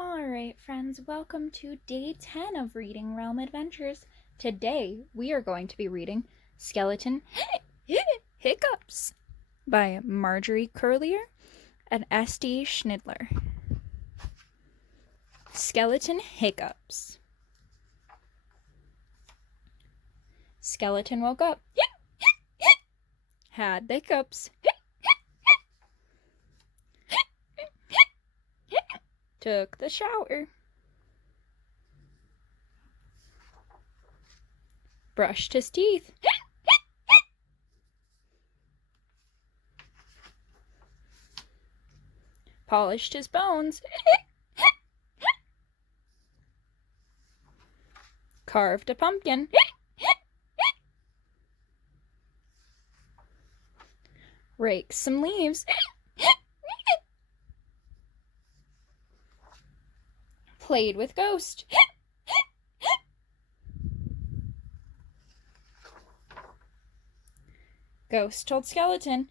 Alright friends, welcome to day 10 of Reading Realm Adventures. Today we are going to be reading Skeleton Hiccups by Margery Cuyler and S. Schindler. Skeleton Hiccups. Skeleton woke up, had the hiccups, took the shower, brushed his teeth, polished his bones, carved a pumpkin, raked some leaves, played with Ghost, Ghost told Skeleton,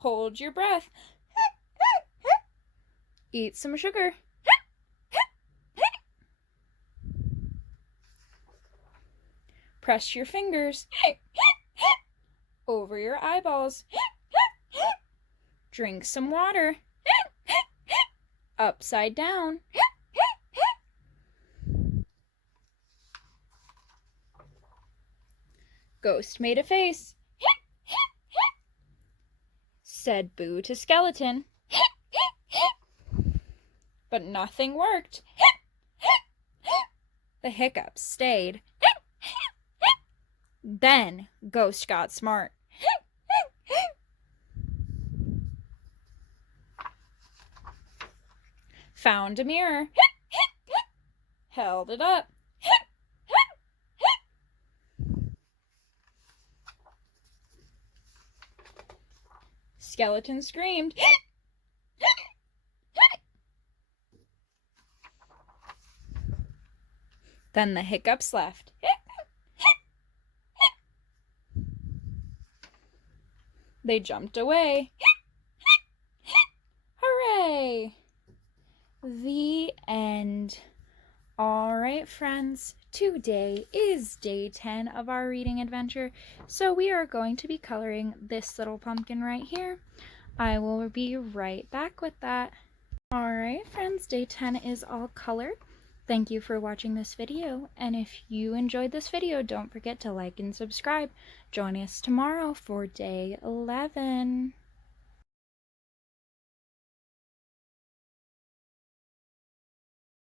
hold your breath, eat some sugar, press your fingers over your eyeballs, drink some water, upside down, Ghost made a face, said boo to Skeleton, but nothing worked. The hiccups stayed. Then Ghost got smart. Found a mirror, held it up, Skeleton screamed, then the hiccups left. They jumped away. Hooray! The end. Alright friends, today is day 10 of our reading adventure, so we are going to be coloring this little pumpkin right here. I will be right back with that. Alright friends, day 10 is all colored. Thank you for watching this video, and if you enjoyed this video, don't forget to like and subscribe. Join us tomorrow for day 11.